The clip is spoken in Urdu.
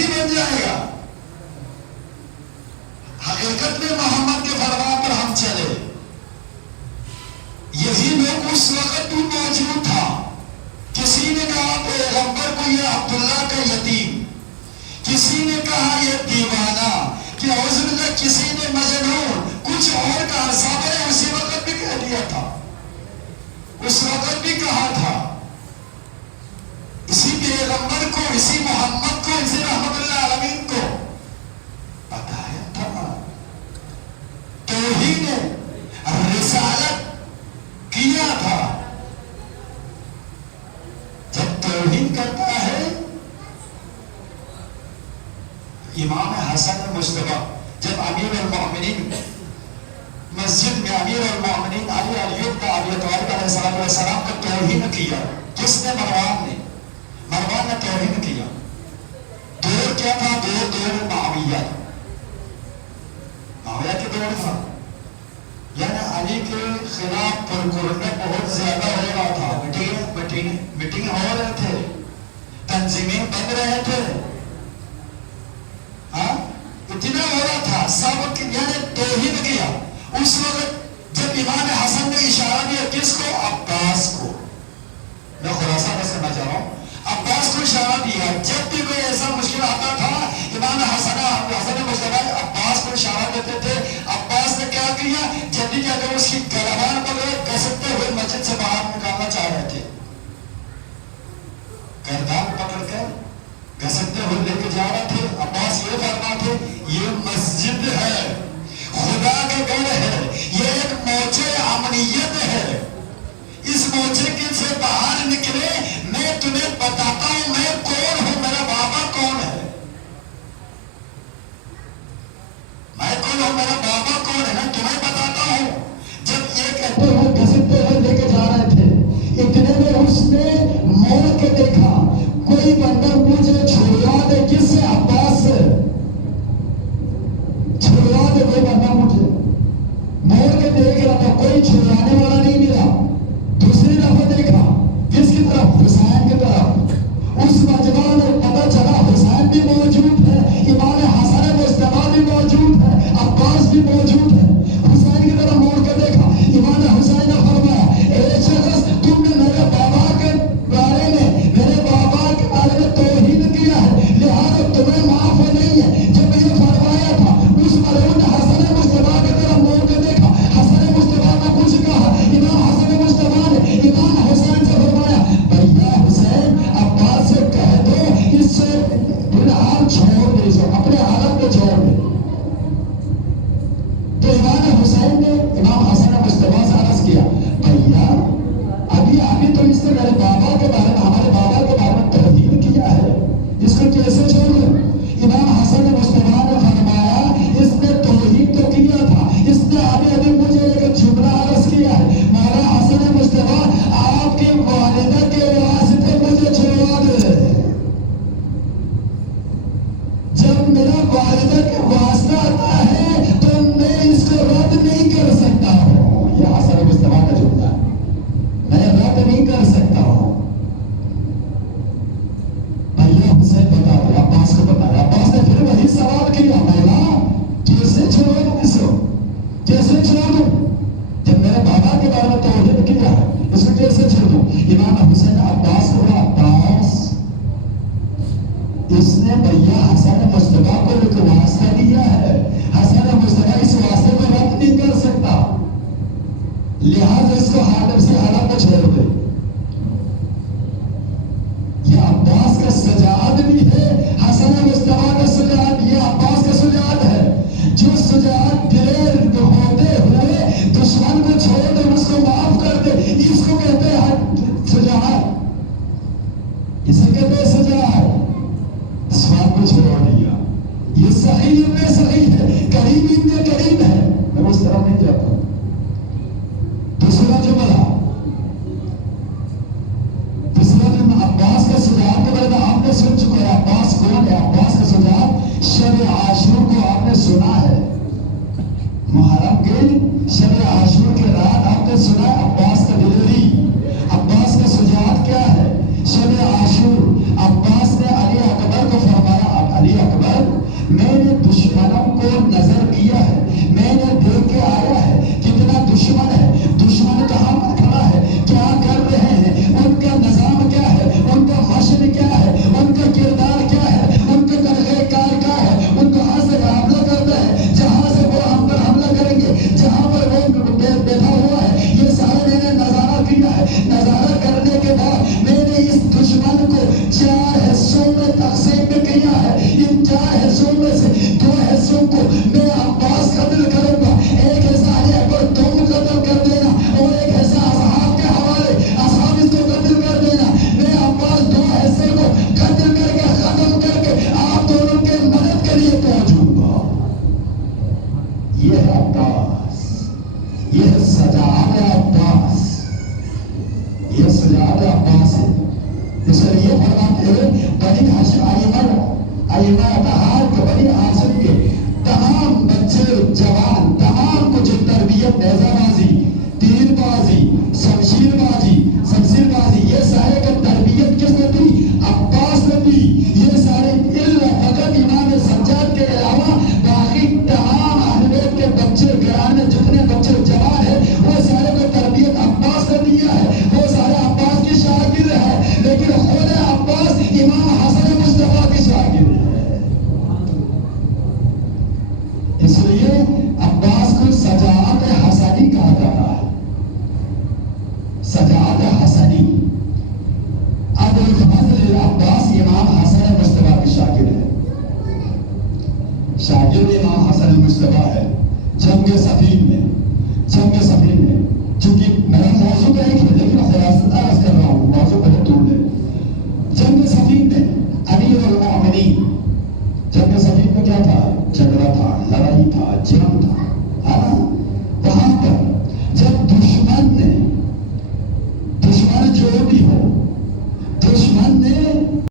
محمدی بن جائے گا. حقیقت میں محمد کے فرمان پر ہم چلے. یہی لوگ اس وقت بھی موجود تھا. کسی نے کہا پیغمبر کو یہ عبداللہ کا یتیم، کسی نے کہا یہ دیوانہ، کہ اعوذ باللہ کسی نے مجنون، کچھ اور کہا. صحابہ نے اسی وقت بھی کہہ دیا تھا، اس وقت بھی کہا تھا. اسی پیغمبر کو، اسی محمد کو، اسی رحمت اللہ عالمین کو بتایا تھا. توحید رسالت کیا تھا. جب توحید کرتا ہے امام حسن مصطفیٰ، جب امیر المؤمنین مسجد میں امیر المؤمنین علی بن ابی طالب علیہ السلام کو توہین کیا. کس نے؟ مروان نے توہین کیا. دور کیا تھا؟ دور معاویہ کے دور تھا. یعنی علی کے خلاف پرکرنے بہت زیادہ ہو رہا تھا. میٹنگ ہو رہے تھے، تنظیمیں بن رہے تھے، اتنا ہو رہا تھا. سب یعنی توہین کیا. اس وقت جب امام حسن نے اشارہ دیا کس کو؟ عباس کو. میں خلاصہ میں سمجھ رہا ہوں. عباس کو اشارہ دیا. جب بھی کوئی ایسا مشکل آتا تھا امام حسن مصطفیٰ عباس کو اشارہ دیتے تھے. عباس نے کیا کیا؟ جلدی کیا کہ اس کی گردان پکڑے، گھسیٹتے ہوئے مسجد سے باہر نکالنا چاہ رہے تھے. گردان پکڑ کر گھسیٹتے ہوئے لے کے جا رہے تھے. عباس یہ فرماتے یہ مسجد ہے، خدا کا گھر ہے، یہ ایک موچے امنیت ہے. اس موچے کے سے باہر نکلے، میں تمہیں بتاتا ہوں میں کون ہوں، میرا بابا کون ہے، میں کون ہوں، میرا بابا کون ہے، میں تمہیں بتاتا ہوں. جب یہ کہتے ہوئے گھسیٹتے ہوئے لے کے جا رہے تھے، اتنے میں اس نے موڑ کے دیکھا کوئی بندہ مجھے چھڑوا دے. کس سے؟ عباس سے. چھڑوا دے کوئی بندہ مجھے. موڑ کے دیکھ رہا تھا، کوئی چھڑوانے والا نہیں ملا. دوسری دفعہ دیکھا کس کی طرف؟ حسین کی طرف. اس مجمع میں پتہ چلا حسین بھی موجود ہے، امام حسن مصطفیٰ بھی موجود ہے، عباس بھی موجود ہے. حسین کی طرف موڑ کے دیکھا. امام حسین نے فرمایا اے شخص تم نے میرے بابا کے بارے میں توہین کیا ہے، لہٰذا تمہیں معاف نہیں ہے. جب یہ فرمایا تھا اس مرحوم نے حسن مصطفیٰ کی طرف موڑ کے دیکھا. حسن مصطفیٰ نے کچھ کہا. امام حسن مصطفیٰ نے امام حسین سے فرمایا بھیا حسین عباس سے کہہ دو اس سے فلحال چھوڑ دے، اسے اپنے حالت میں چھوڑ دے. تو امام حسین نے امام حسن مصطفیٰ سے عرض کیا بھیا ابھی تو اس نے میرے بابا کے بارے میں، ہمارے بابا کے بارے میں توہین کیا ہے، اس کو کیسے چھوڑ دوں؟ امام حسن مصطفیٰ نے فرمایا اس نے توہین تو کیا تھا، اس نے ابھی مجھے ایک جملہ عرض کیا ہے مولا حسن مصطفیٰ آپ کی والدہ کے واسطے مجھے چھوڑوا دے. جب میرا والدہ کے واسطہ آتا ہے تو میں اس کو رد نہیں کر سکتا ہوں. یہ حسن مصطفیٰ کا جملہ ہے، میں رد نہیں کر سکتا ہوں. بھیا حسین بتا دو، عباس کو بتایا. عباس نے پھر وہی سوال کیا مولا کیسے چھوڑ دوں، اس کو کیسے چھوڑ دوں؟ جب میرے بابا کے بارے میں توہین کیا ہے اس کو کیسے چھوڑ دوں؟ امام حسین عباس کو کہا عباس اس نے بھیا حسن مصطفیٰ کو ایک واسطہ دیا ہے، حسن مصطفیٰ اس واسطے کو رد نہیں کر سکتا، لہٰذا اس کو حالت سے حالت میں چھوڑ دے. یہ عباس کا سجاد بھی ہے، حسن مصطفیٰ کا سجاد، یہ عباس کا سجاد ہے. جو سجاد دلیر ہوتے ہوئے دشمن کو چھوڑ دے، اس کو معاف کر دے، اس کو کہتے ہیں سجاد، اسے کہتے ہیں سجاد. دشمن کو چھوڑ دیا، یہ صحیح میں صحیح ہے، قریب ابن قریب ہے. میں اس طرح نہیں جاتا. دوسرا جملہ عباس کا سجاد کے بارے میں آپ نے سن چکا ہے. عباس کون ہے؟ عباس کا سجاد شب عاشور کو آپ نے سنا ہے، محرم کے شب عاشور کے رات آپ نے سنا ہے عباس کا ڈلیوری. عباس کا سجاد کیا ہے؟ شب عاشور. عباس نے علی اکبر کو فرمایا، علی بنی ہاشم آئمہ کا ہاتھ بنی ہاشم کے تمام بچے جوان